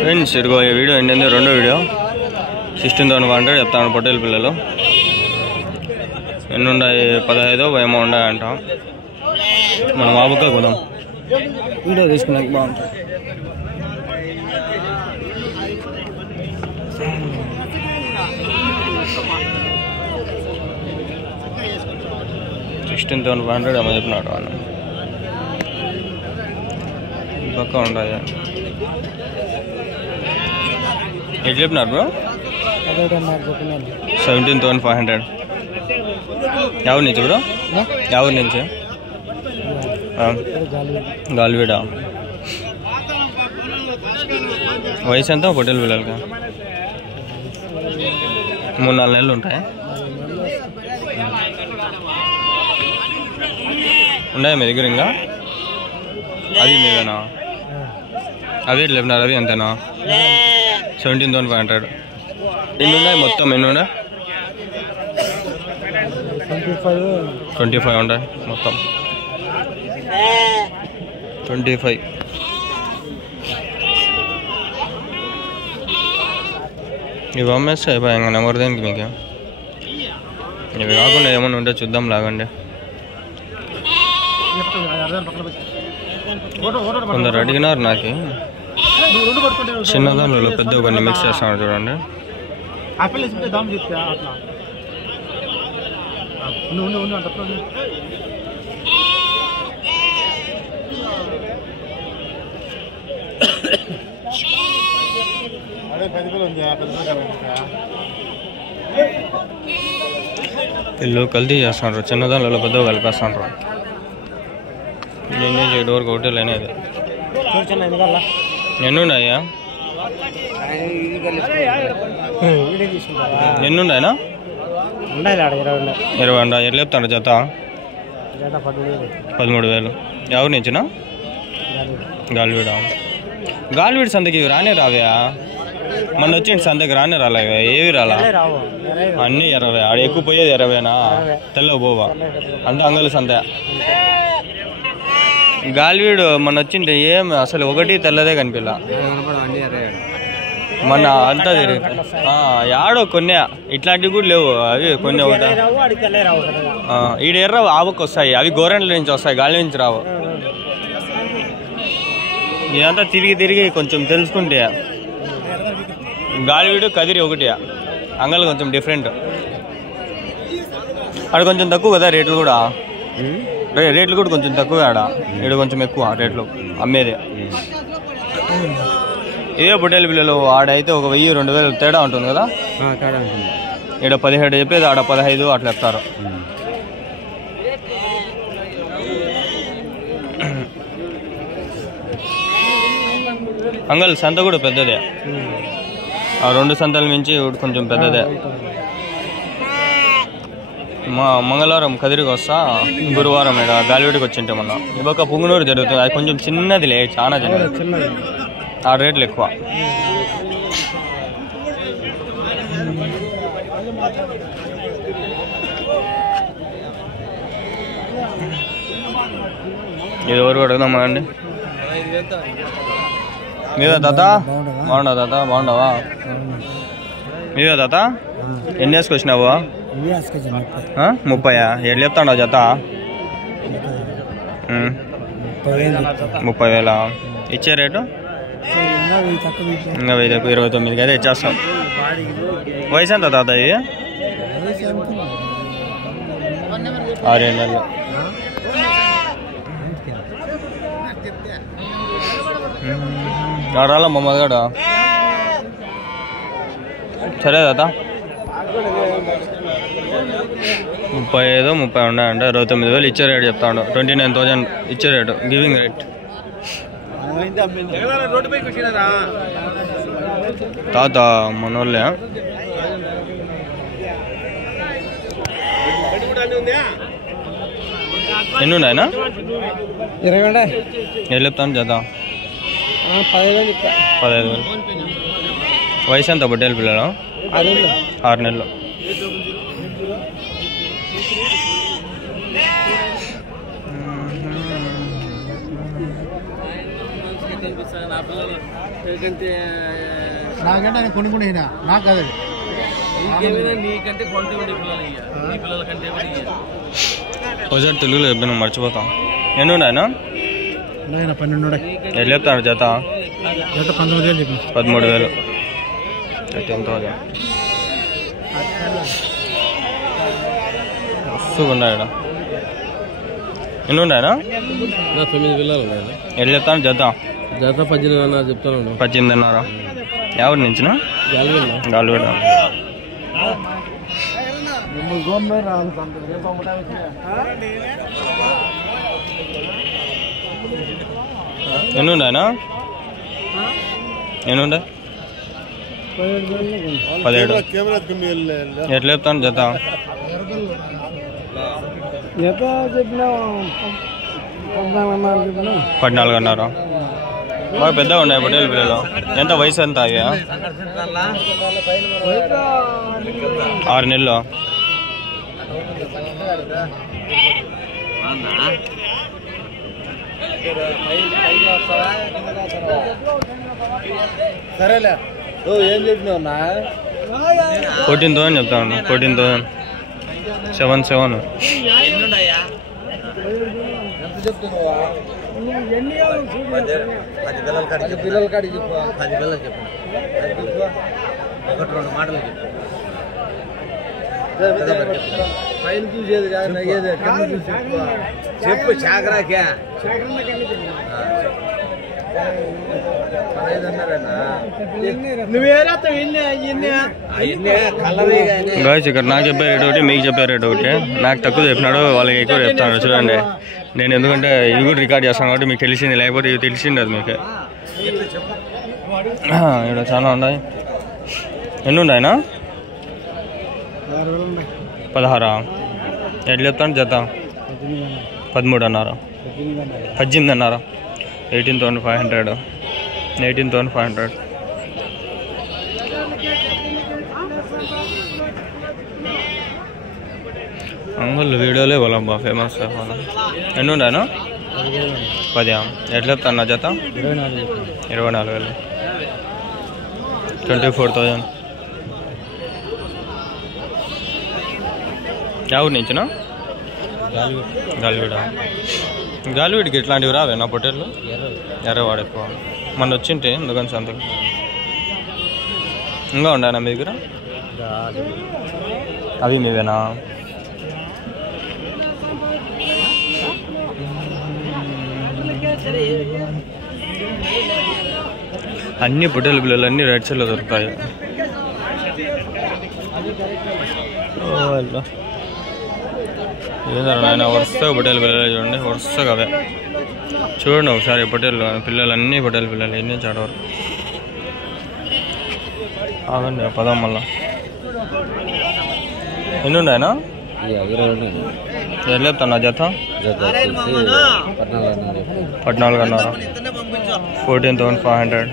Friends ఇదిగో ఈ video ఏంటంటే రెండో వీడియో 16,100 చెప్తాను. పొట్టేలు పిల్లలు ఎన్ని ఉన్నాయి? 15 ఏమో ఉన్నాయంట. మనం ఆబుగా కొదాం, వీడియో తీసుకున్నాక బాగుంటుంది. $16,500 ఏమో చెప్పినాడు అన్న. పక్క ఉంటాయి. ఎట్లా చెప్పినారు బ్రో? 17,500. ఎవరి నుంచి బ్రో? ఎవరి నుంచి? గాలివీడా. వయసు ఎంత పొట్టేలు పిల్లలకి? 3-4 నెలలు ఉంటాయి. ఉన్నాయా మీ దగ్గర ఇంకా? అది మీవేనా? అవి ఎట్లా చెప్పినారు? అవి అంతేనా? 17,500. ఎన్ని ఉన్నాయి మొత్తం? ఎన్ని ఉన్నాయి? 25 ఉన్నాయి మొత్తం. 25. ఇవి అమ్మేస్తే అయిపోయి ఇంకా నెంబర్ దేనికి మీకు? ఇవి కాకుండా ఏమన్నా ఉంటే చూద్దాం లాగండి. కొందరు అడిగినారు నాకు చిన్నదానిలో పెద్ద కొన్ని మిక్స్ చేస్తాను చూడండి. వీళ్ళు కల్తీ చేస్తున్నారు, చిన్నదానిలో పెద్దగా కలిపేస్తున్నారు. నిన్నే చేయడం వరకు ఒకటి లేనేది. ఎన్ని ఉన్నాయా? ఎన్ని ఉన్నాయనా? 20 ఉండా. ఎట్లా చెప్తాడు జత? 13,000. ఎవరి నుంచినా? గాలివీడా. గాలివీడి సంతకి రానే రావా? మొన్న వచ్చింది సంతకి రానే రాలే. ఏవి రాలా? అన్నీ 20. ఆడ ఎక్కువ పోయేది 20నా? తెల్లవు పోవా అంత అంగలు సంత. గాలివీడు మొన్న వచ్చింటే ఏం అసలు ఒకటి తెల్లదే కనిపిల్ల. మొన్న అంతా తిరిగి ఆడో కొన్ని ఇట్లాంటివి కూడా లేవు. అవి కొన్ని ఒకటి ఈడ ఎర్ర ఆవుకు వస్తాయి. అవి గోరెంట్ల నుంచి వస్తాయి, గాలి నుంచి రావు. ఇదంతా తిరిగి తిరిగి కొంచెం తెలుసుకుంటే గాలివీడు కదిరి ఒకటి అంగలు కొంచెం డిఫరెంట్. అక్కడ కొంచెం తక్కువ కదా రేట్లు కూడా. రేట్లు కూడా కొంచెం తక్కువ. ఆడ ఇక్కడ కొంచెం ఎక్కువ రేట్లు అమ్మేది. ఇదే పొట్టేలు పిల్లలు ఆడైతే 1,000-2,000 తేడా ఉంటుంది కదా. ఇక్కడ 17 చెప్పేది, ఆడ 15 అట్లా చెప్తారు. అంగల్ సంత కూడా పెద్దదే. ఆ 2 సంతల నుంచి కొంచెం పెద్దదే. మంగళవారం కదిరికి వస్తా, గురువారం ఇక్కడ గాలివీడికి వచ్చింటే మొన్న. ఇవ్వక పుంగునూరు జరుగుతుంది. అది కొంచెం చిన్నదిలే, చాలా చిన్నది. ఆ రేట్లు ఎక్కువ. ఇది ఎవరు అడుగుదామా అండి? మీవే తాత? బాగుండవు తాత? బాగుండవా? మీవే తాత? ఎన్ని వేసుకొచ్చినావు? 30. ఎట్లు చెప్తాండవు జత? 30,000. ఇచ్చే రేటు ఇంకా 29,000 అయితే ఇచ్చేస్తాం. వయసు ఎంత తాత? ఇది 6-7 నెలలు. రాలా మొమ్మగాడు? సరే తాత. 35-30 ఉన్నాయంటే 29,000 ఇచ్చే రేటు చెప్తాడు. 29,000 ఇచ్చే రేటు, గివింగ్ రేట్. తాత మనోళ్ళే. ఎన్ని ఉన్నాయనా? 20. ఏం చెప్తాను జత? 15,000. వయసు ఎంత పొట్టేలు పిల్లలు? 6 నెలలు. నాకంటే ఆయన కొన్ని కొన్ని నాకు కాదు ఒకసారి తెలుగులో చెప్పిన మర్చిపోతాం. ఎన్ని ఉన్నాయన 12 ఎట్లా చెప్తాను జత? 19,000 చెప్పి 13,000 10,000 మస్తుగా ఉన్నాయి ఇక్కడ. ఎన్ని ఉన్నాయనా? 9 పిల్లలు ఉన్నాయి. ఎట్లా చెప్తాను జత? జత 18,000 చెప్తాను. 18,500. ఎవరి నుంచిన? గాలివీడ. ఎన్ని ఉన్నాయనా? ఎన్ని ఉండే? 17. ఎట్లా చెప్తాను జత? చెప్పిన 14,500. బాగా పెద్దగా ఉన్నాయి పొట్టేలు పిల్లలు. ఎంత వయసు ఎంత అవి? 6 నెలలు. సరేలే ఏం చెప్పినావు? 14,000 చెప్తాను. 14,000. 7,700. పిల్లల కాడికి చెప్పు. 10 పిల్లలు చెప్పు. 1-2 మాటలు చెప్పు. పైన చూసేది కాదు, నయ్యేది కింద చూసి చెప్పు. చాకరాకే 15 గాయస్ ఇక్కడ నాకు చెప్పే రేట్ ఒకటి, మీకు చెప్పే రేట్ ఒకటి. నాకు తక్కువ చెప్పినాడు, వాళ్ళకి ఎక్కువ చెప్తాను. చూడండి, నేను ఎందుకంటే ఇవి కూడా రికార్డ్ చేస్తాను కాబట్టి మీకు తెలిసింది, లేకపోతే ఇవి తెలిసింది అది మీకు. ఇక్కడ చాలా ఉన్నాయి. ఎన్ని ఉన్నాయనా? 16. ఎట్లా చెప్తాను జత? 13,500. 18,500. 18,500. 18,500. అంగళ్ళు వీడియోలే వాళ్ళబ్బా ఫేమస్. ఎన్ని ఉన్నాయనా? 10. ఎట్లా చెప్తాను జత? 24,000. 24,000. ఎవరి నుంచినా? గాలివీడ. గాలివీడికి ఇట్లాంటివి రావేనా పొట్టేళ్ళు? ఎర్రవాడు ఎక్కువ. మన వచ్చింటే ఎందుకని సంతకు ఇంకా ఉండానా మీ దగ్గర? అవి మీవేనా? అన్ని పొట్టేలు పిల్లలు అన్ని రైట్ సైడ్లో దొరుకుతాయి. ఏదైనా నాయన వరుసగా పొట్టేలు పిల్లలు చూడండి, వరుసగా అవే చూడండి ఒకసారి. పొట్టేలు పిల్లలు అన్ని పొట్టేలు పిల్లలు ఎన్ని చాడవరు. ఆగండి పదం మళ్ళా. ఎన్ని ఉన్నాయనా? 20 ఎట్లా చెప్తాను జత? 14,500. 14,500.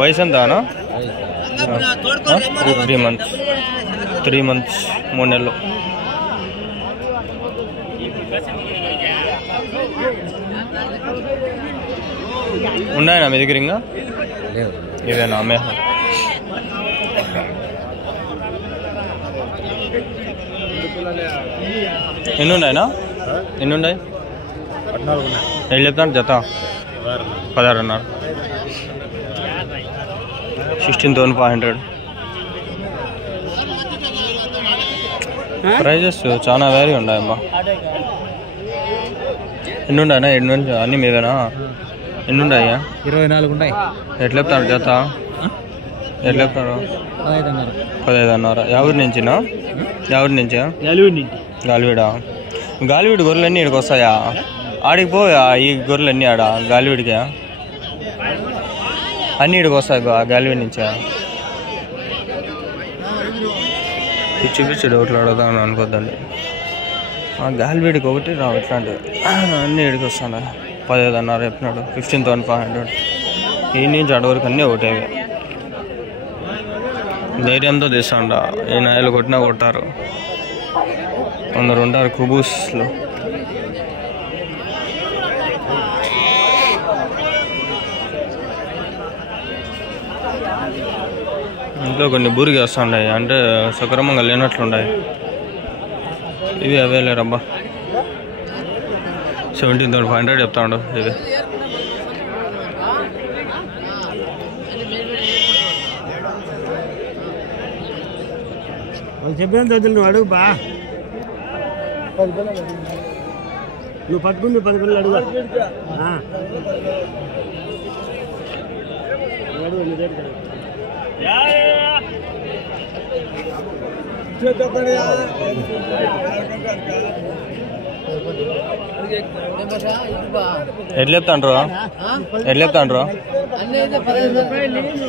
వయసు ఎంత అన్నా? 3 months. 3 months, 3 నెలలు. ఉన్నాయనా మీ దగ్గర ఇంకా? ఇవేనా మేహ? ఎన్ని ఉన్నాయనా? ఎన్ని ఉన్నాయి? 14. ఎట్లా చెప్తాను జత? 16,500. 16,500. ప్రైజెస్ చాలా వేరీ ఉన్నాయమ్మా. ఎన్ని ఉన్నాయన్నా? అన్నీ మీవేనా? ఎన్ని ఉన్నాయా? 24 ఉన్నాయి. ఎట్లా చెప్తాను జత? ఎట్లా చెప్తారు? 15,500. ఎవరి నుంచినా? ఎవరి నుంచా? గాలివీడ. గాలివీడి గొర్రెలు అన్నీ ఇక్కడికి వస్తాయా? ఆడికి పో. ఈ గొర్రెలు అన్నీ ఆడ గాలివీడికి అన్నీ ఇక్కడికి వస్తాయి గాలివీడి నుంచా? పిచ్చి పిచ్చి డౌట్లు అడుగుతాను అనుకోద్దండి. గాలివీడికి ఒకటి రావు ఇట్లాంటివి అన్నీ ఇక్కడికి వస్తాను. 15,500 చెప్పినాడు. 15,500. ఈ నుంచి అడవరకు అన్నీ ఒకటేవి. ధైర్యంతో తీస్తాండ. ఈ నాయలు కొట్టినా కొట్టారు. కొందరు ఉంటారు కుబూస్లో. ఇంట్లో కొన్ని బూరికి వస్తుంటాయి, అంటే సక్రమంగా లేనట్లున్నాయి. ఇవి అవే లేరబ్బా. 17,500 చెప్తాడు ఇవి. చెప్పిన నువ్వు అడుగు బా. నువ్వు పట్టుకుని 10 పిల్లలు అడుగు. ఎట్లా చెప్తాండ్రు?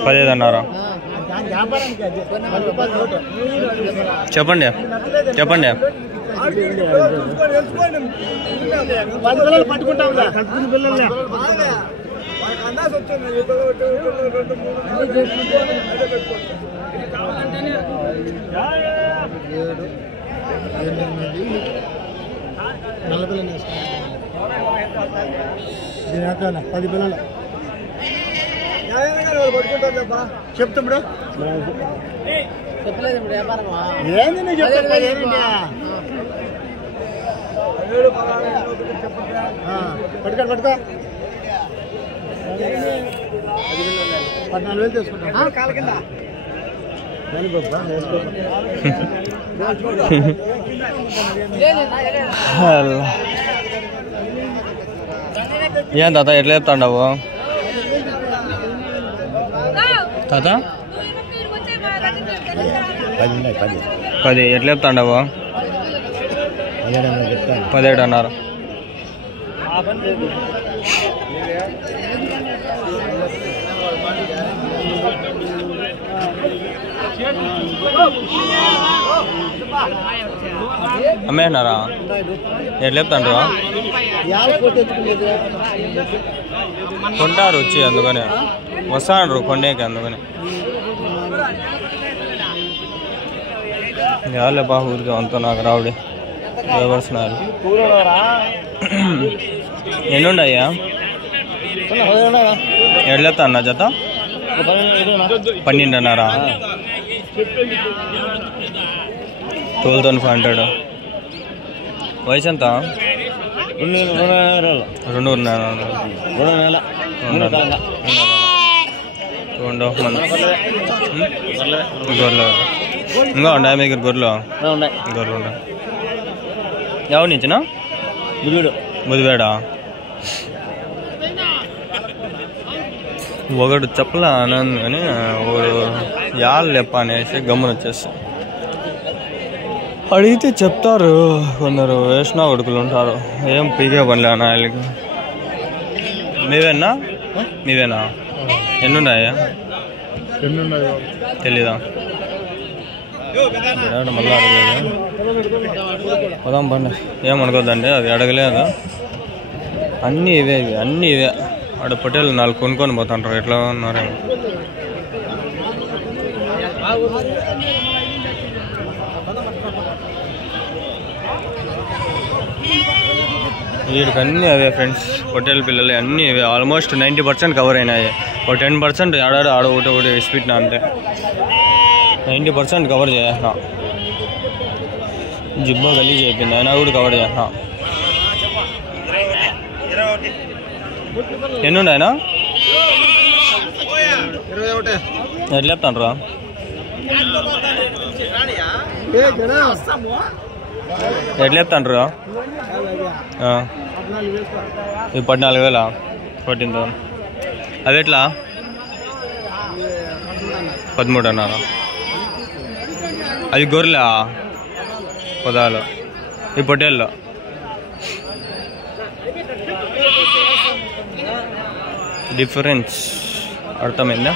15 అన్నారా? చెప్పండి 10 పిల్లలు పట్టుకుంటాం. పిల్లలు చెప్తాడు. ఏంది నేను చెప్తాను. పట్టుకో 14,000 తీసుకుంటా. కాళ్ళ కింద ఏం తాత ఎట్లా చెప్తాండావు తాత? 10 ఎట్లా చెప్తాండావు? 17 అన్నారు. అమ్మేనారా? ఎట్లా చెప్తాండ్రు? కొంటారు వచ్చి, అందుకని వస్తాండ్రు కొండేకి, అందుకని యాలే బా ఊరికి అంతా నాకు రావుడి వ్యవస్థనాలు. ఎన్నుండయ్యా? ఎట్లా చెప్తా అన్న జత? 12 అన్నారా? 12,500. వయసు ఎంత? 2 గొర్రెలు ఇంకా ఉన్నాయి మీ దగ్గర? గొర్రెలు ఉన్నాయి. ఎవరి నుంచినా? బుదివేడా? ఒకడు చెప్పలే ఆనంద్ కానీ ఒకడు యాళ్ళు లేప్ప అనేసి గమ్మున వచ్చేస్తా. అడిగితే చెప్తారు కొందరు, వేసినా కొడుకులు ఉంటారు. ఏం పీకే పనిలే అన్న వీళ్ళకి. మీవేనా? ఎన్నున్నాయా? తెలీదా? మళ్ళీ అడగలేదు. పదాం పండి, ఏమనుకోద్దండి, అది అడగలేదు. అన్నీ ఇవే ఆడ పటేలు 4 కొనుక్కొని పోతుంటారు. ఎట్లా ఉన్నారేమో. వీడికి అన్నీ అవే ఫ్రెండ్స్, హోటల్ పిల్లలు అన్నీ ఇవే. ఆల్మోస్ట్ 90% కవర్ అయినాయి. ఒక 10% ఆడ ఒకటి స్పీడ్నా, అంతే. 90% కవర్ చేసిన. జిబ్బా గలీజ్ అయిపోయింది, అయినా కూడా కవర్ చేసిన. ఎన్నుండాయనా? ఎట్లా చెప్తాండ్రా? ఎట్లా చెప్తాండ్రా? 14,000 14,000. అవి ఎట్లా? 13 అన్నారా? అవి గొర్రెలా? 10. ఈ పొట్టేళ్ళు డిఫరెన్స్ అర్థమైందా?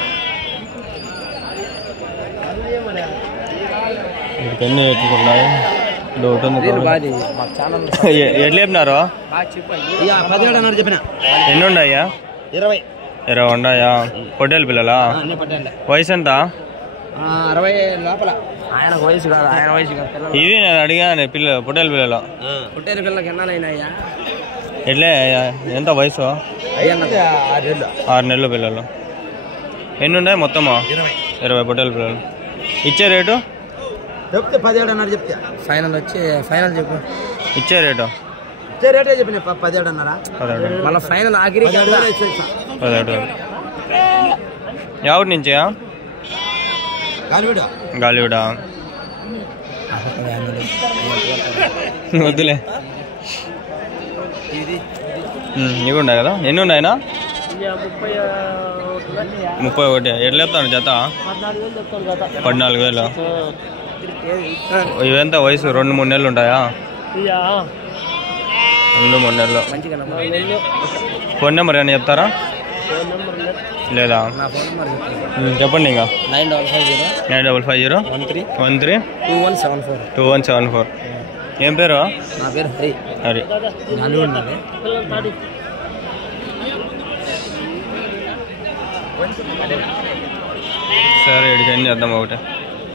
ఇవన్నీ ఎట్లున్నాయి డౌట్ ఉంది. ఎట్లా చెప్పినారు? 17 అన్నారు చెప్పిన. ఎన్ని ఉన్నాయా? 20 ఉన్నాయా? పొట్టేలు పిల్లలా? వయసు ఎంత? 60 లోపల. ఆయన వయసు కాదు, ఆయన వయసు కాదు. ఇవి నేను అడిగాను పొట్టేలు పిల్లలు. పొట్టేలు పిల్లలకి ఎన్నాలైనాయా? ఎట్లే ఎంత వయసు? 6 నెలలు పిల్లలు. ఎన్ని ఉన్నాయి మొత్తము? 20 పొట్టేల పిల్లలు. ఇచ్చే రేటు చెప్తే 17.5 చెప్తే ఫైనల్ వచ్చి ఫైనల్ చెప్పు. ఇచ్చే రేటు ఇచ్చే రేటే చెప్పిన 17.5. 17. మళ్ళీ ఫైనల్ ఆఖరి 17. ఎవరి నుంచా? గాలివిడ. వద్దులే, ఇవి ఉన్నాయి కదా. ఎన్ని ఉన్నాయినా? 31. ఎట్లా చెప్తాను జత? 14,000. ఇవెంత వయసు? 2-3 నెలలు ఉంటాయా? 2-3 నెలలు. ఫోన్ నెంబర్ ఏమైనా చెప్తారా? లేదా? చెప్పండి. ఇంకా 9550132174. ఏం పేరు? నా పేరు హరి. సరే, ఇక్కడికి ఏం చేద్దాం ఒకటి.